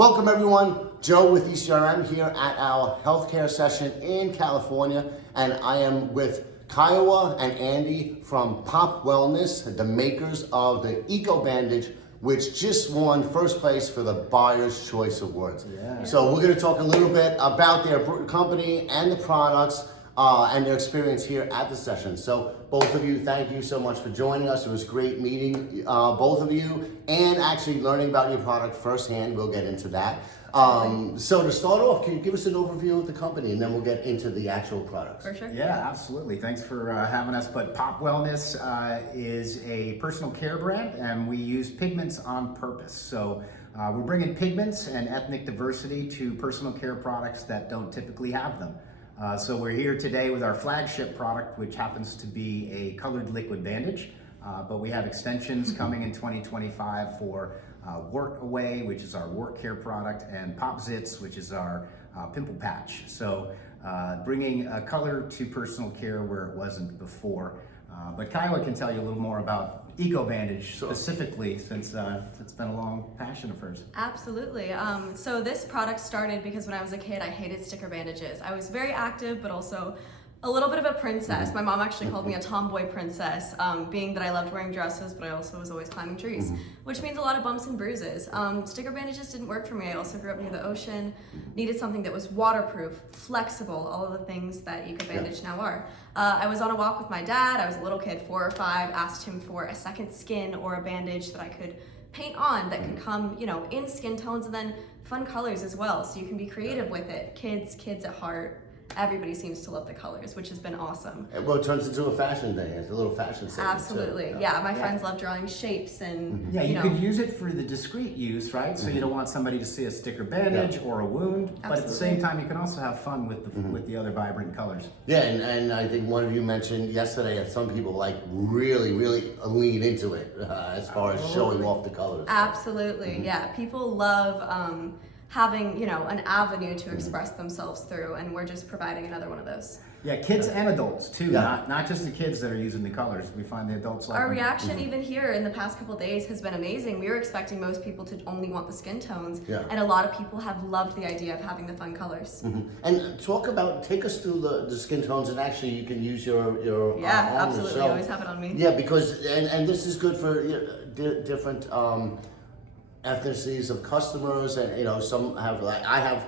Welcome everyone, Joe with ECRM here at our healthcare session in California, and I am with Kiowa and Andy from Pop Wellness, the makers of the Eco Bandage, which just won first place for the Buyer's Choice Awards. Yeah. So we're going to talk a little bit about their company and the products and their experience here at the session. So both of you, thank you so much for joining us. It was great meeting both of you and actually learning about your product firsthand. We'll get into that. So to start off, can you give us an overview of the company and then we'll get into the actual products? For sure. Yeah, absolutely. Thanks for having us. But Pop Wellness is a personal care brand, and we use pigments on purpose. So we're bringing pigments and ethnic diversity to personal care products that don't typically have them. So we're here today with our flagship product, which happens to be a colored liquid bandage. But we have extensions coming in 2025 for Work Away, which is our work care product, and Pop Zits, which is our pimple patch. So bringing color to personal care where it wasn't before. But Kiowa can tell you a little more about Eco Bandage specifically, since it's been a long passion of hers. Absolutely. So this product started because when I was a kid, I hated sticker bandages. I was very active, but also a little bit of a princess. My mom actually called me a tomboy princess, being that I loved wearing dresses, but I also was always climbing trees, which means a lot of bumps and bruises. Sticker bandages didn't work for me. I also grew up near the ocean, needed something that was waterproof, flexible, all of the things that Eco Bandage now are. I was on a walk with my dad. I was a little kid, 4 or 5, asked him for a second skin or a bandage that I could paint on that could come, in skin tones and then fun colors as well. So you can be creative with it. Kids at heart. Everybody seems to love the colors, which has been awesome. Well, it turns into a fashion day. It's a little fashion segment. Absolutely. Too. Yeah, my friends love drawing shapes and, Yeah, you could use it for the discreet use, right? So you don't want somebody to see a sticker bandage or a wound, but at the same time, you can also have fun with the other vibrant colors. Yeah, and I think one of you mentioned yesterday that some people really lean into it as far as showing off the colors. Absolutely. Yeah, people love having, an avenue to express themselves through, and we're just providing another one of those. Yeah, kids and adults too, not just the kids that are using the colors. We find the adults like Our them. reaction even here in the past couple days has been amazing. We were expecting most people to only want the skin tones, and a lot of people have loved the idea of having the fun colors. And take us through the skin tones, and actually you can use your Yeah, on absolutely. the I always have it on me. Yeah, because and this is good for different ethnicities of customers, and some have I have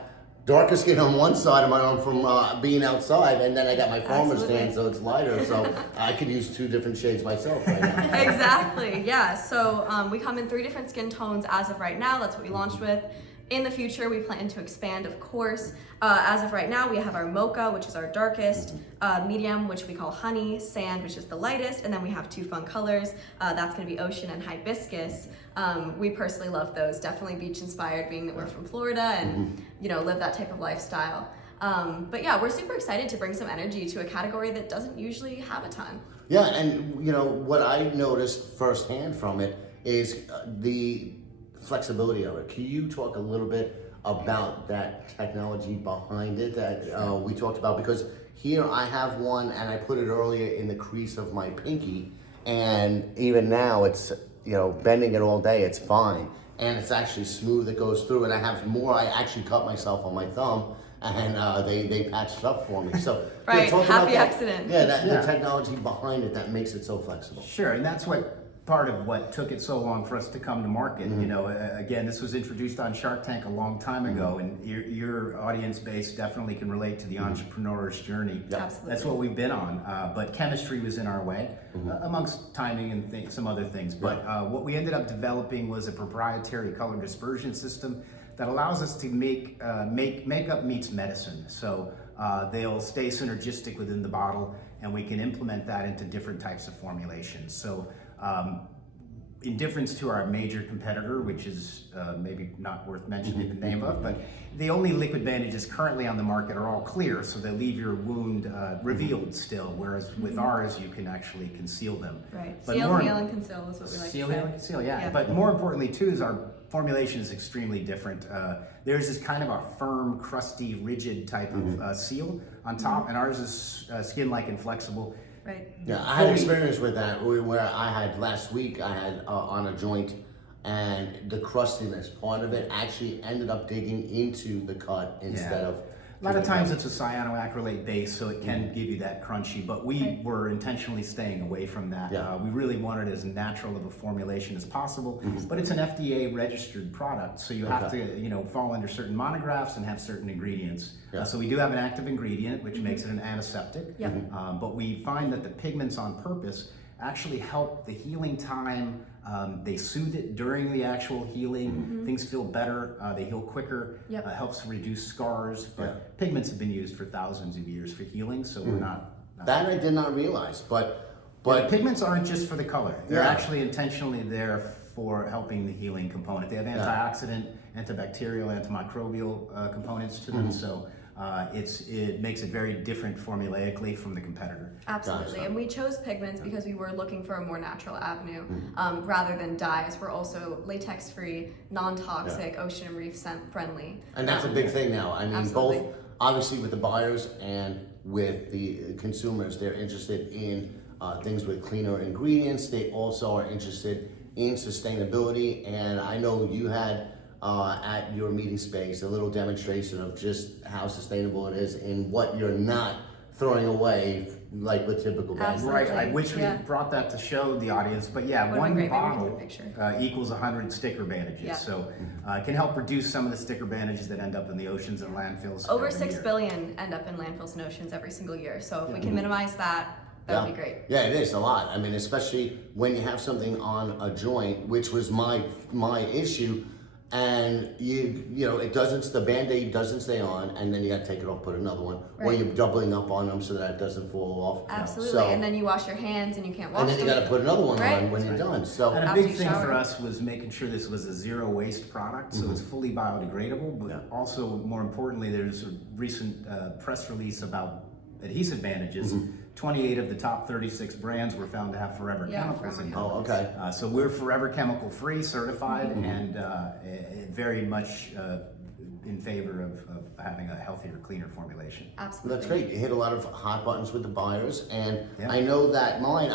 darker skin on one side of my arm from being outside, and then I got my farmer's tan, so it's lighter, so I could use 2 different shades myself right now. Exactly, yeah. So we come in 3 different skin tones as of right now. That's what we launched with. In the future, we plan to expand, of course. As of right now, we have our Mocha, which is our darkest, medium, which we call honey, sand, which is the lightest, and then we have 2 fun colors. That's gonna be Ocean and Hibiscus. We personally love those, definitely beach inspired, being that we're from Florida and live that type of lifestyle. But yeah, we're super excited to bring some energy to a category that doesn't usually have a ton. Yeah, and what I noticed firsthand from it is the flexibility of it. Can you talk a little bit about that technology behind it that we talked about? Because here I have one and I put it earlier in the crease of my pinky, and even now it's bending it all day, it's fine, and it's actually smooth, it goes through, and I have more. I actually cut myself on my thumb, and they patched it up for me. So right, happy accident. Yeah, the technology behind it that makes it so flexible. Sure, and that's part of what took it so long for us to come to market. Again, this was introduced on Shark Tank a long time ago, and your audience base definitely can relate to the entrepreneur's journey. Absolutely. That's what we've been on, but chemistry was in our way, amongst timing and some other things. But what we ended up developing was a proprietary color dispersion system that allows us to make makeup meets medicine. So they'll stay synergistic within the bottle, and we can implement that into different types of formulations. So in difference to our major competitor, which is maybe not worth mentioning the name of, but the only liquid bandages currently on the market are all clear, so they leave your wound revealed still, whereas with ours, you can actually conceal them. Right, But seal, heal, and conceal is what we like to say. Seal, heal, and conceal, yeah. But more importantly too is our formulation is extremely different. Theirs is kind of a firm, crusty, rigid type of seal on top, and ours is skin-like and flexible. Right. Yeah, I had experience with that where I had last week, I had on a joint, and the crustiness part of it actually ended up digging into the cut instead of. A lot of times it's a cyanoacrylate base, so it can give you that crunchy, but we were intentionally staying away from that. Yeah. We really wanted as natural of a formulation as possible, but it's an FDA registered product, so you have to, fall under certain monographs and have certain ingredients. Yeah. So we do have an active ingredient, which makes it an antiseptic, but we find that the pigments on purpose actually help the healing time. They soothe it during the actual healing. Things feel better. They heal quicker. Helps reduce scars. But pigments have been used for thousands of years for healing, so we're not. That I did not realize, but pigments aren't just for the color. They're actually intentionally there for helping the healing component. They have antioxidant, antibacterial, antimicrobial components to them. So. It makes it very different formulaically from the competitor. Absolutely, and we chose pigments because we were looking for a more natural avenue rather than dyes. We're also latex-free, non-toxic, ocean and reef scent friendly. And that's a big thing now. I mean, Absolutely. both obviously with the buyers and with the consumers, they're interested in things with cleaner ingredients. They also are interested in sustainability, and I know you had at your meeting space a little demonstration of just how sustainable it is and what you're not throwing away like with typical bags. Absolutely. Right, I wish we brought that to show the audience, but yeah, Would've one been great. Maybe we can bottle take a picture. equals 100 sticker bandages. Yeah. So it can help reduce some of the sticker bandages that end up in the oceans and landfills. Over every 6 year. billion end up in landfills and oceans every single year. So if we can minimize that, that would be great. Yeah, it is a lot. I mean, especially when you have something on a joint, which was my issue. And it doesn't, the Band-Aid doesn't stay on, and then you gotta take it off, put another one, or Right. you're doubling up on them so that it doesn't fall off. Absolutely, So, and then you wash your hands and you can't wash and then you them. gotta put another one Right. on when you're done. So, And a After big you thing shower. for us was making sure this was a zero waste product, so it's fully biodegradable, but also more importantly, there's a recent press release about adhesive bandages. 28 of the top 36 brands were found to have forever chemicals in them. oh, okay. So we're forever chemical free certified and very much in favor of having a healthier, cleaner formulation. Absolutely. That's great. You hit a lot of hot buttons with the buyers, and Yeah. I know that mine,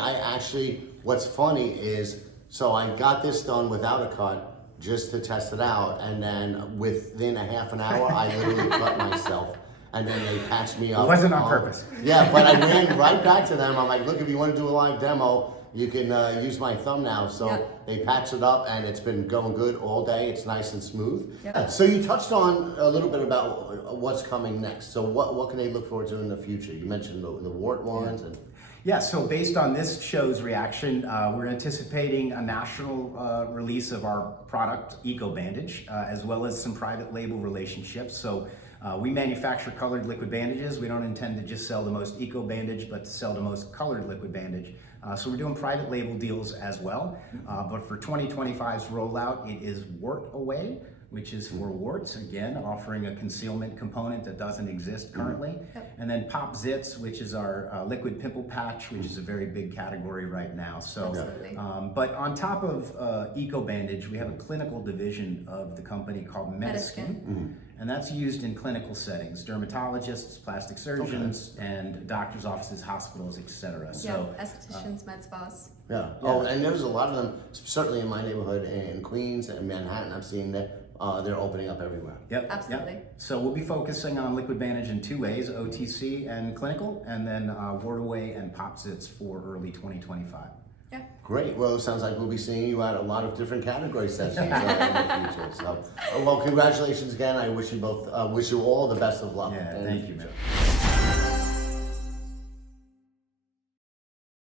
what's funny is, so I got this done without a cut just to test it out, and then within a half an hour, I literally cut myself. And then they patched me up. It wasn't on purpose. Yeah, but I ran right back to them. I'm like, look, if you want to do a live demo, you can use my thumb now. So Yep. they patched it up, and it's been going good all day. It's nice and smooth. Yep. So you touched on a little bit about what's coming next. So what can they look forward to in the future? You mentioned the wart ones and. Yeah, so based on this show's reaction, we're anticipating a national release of our product, Eco Bandage, as well as some private label relationships. So we manufacture colored liquid bandages. We don't intend to just sell the most Eco Bandage, but to sell the most colored liquid bandage. So we're doing private label deals as well. But for 2025's rollout, it is Wart Away, which is for warts, again, offering a concealment component that doesn't exist currently. And then Pop Zits, which is our liquid pimple patch, which is a very big category right now. So, Absolutely. but on top of Eco Bandage, we have a clinical division of the company called Mediskin. And that's used in clinical settings, dermatologists, plastic surgeons, and doctors' offices, hospitals, etc. So, estheticians, med spas. Yeah. Oh, and there's a lot of them, certainly in my neighborhood in Queens and Manhattan. I've seen that they're opening up everywhere. Yep. Absolutely. Yep. So we'll be focusing on liquid bandage in 2 ways, OTC and clinical, and then Wart Away and Pop Zits for early 2025. Yeah. Great. Well, it sounds like we'll be seeing you at a lot of different category sessions in the future. So, well, congratulations again. I wish you both, wish you all the best of luck. Yeah, in the thank you, future. man.